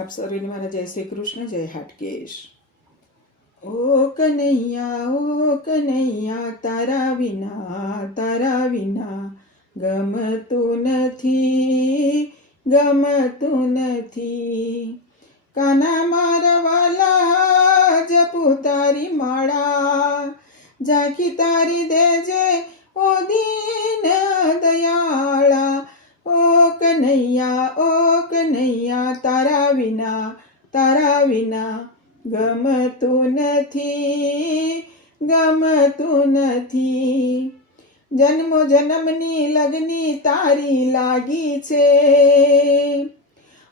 આપ સૌને મારા જય શ્રી કૃષ્ણ, જય હાટકેશ। ઓ કનૈયા તારા વિના ગમતું નથી। કાના મારા વાલા જપું તારી માળા, ઝાંખી તારી દેજે ઓ દીન દયાળા। ઓ કનૈયા તારા વિના ગમતું નથી। જન્મો જન્મની લગની તારી લાગી છે,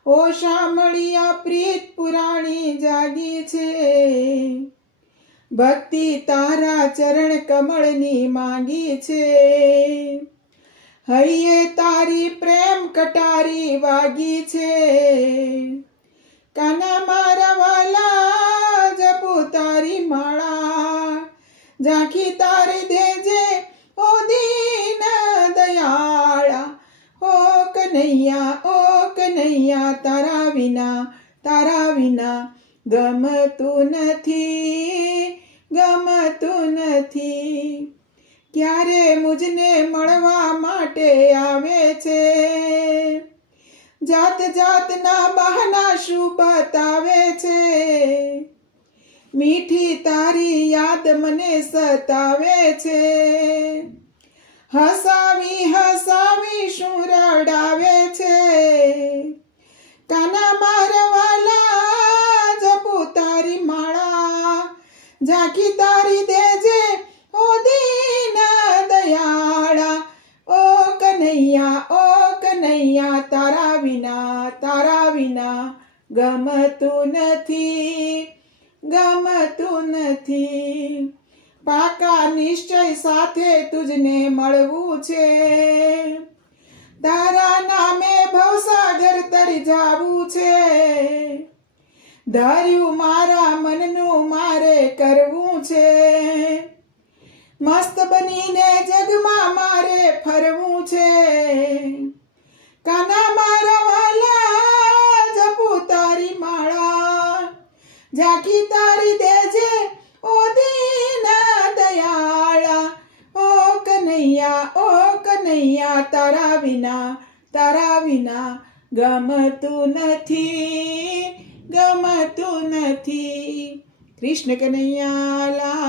ઓ શામળિયા પ્રીત પુરાણી જાગી છે। ભક્તિ તારા ચરણ કમળની માંગી છે, હૈયે તારી પ્રેમ કટારી વાગી છે। કાના મારા વાલા જપું તારી માળા, ઝાંખી તારી દેજે ઓ દીન દયાળા। ઓ કનૈયા તારા વિના ગમતું નથી। ક્યારે મુજને મળવા માટે આવે છે, જાતના બહાના શું બતાવે છે। મીઠી તારી યાદ મને સતાવે છે, હસાવી શું રડાવે છે। કાના મારા વાલા જપું તારી માળા, ઝાંખી તારી દેજે ઓ દીન દયાળા। ઓ કનૈયા તારા વિના ગમતું નથી। પાકા નિશ્ચય સાથે તુજને મળવું છે, તારા નામે ભવસાગર તરી જાવું છે। ધાર્યું મારા મનનું મારે કરવું છે, મસ્ત બનીને જગમાં મારે ફરવું છે। કાના મારા વાલા જપું તારી માળા, ઝાંખી તારી દેજે ઓ દીન દયાળા। ઓ કનૈયા તારા વિના ગમતું નથી। કૃષ્ણ કનૈયા લાલ।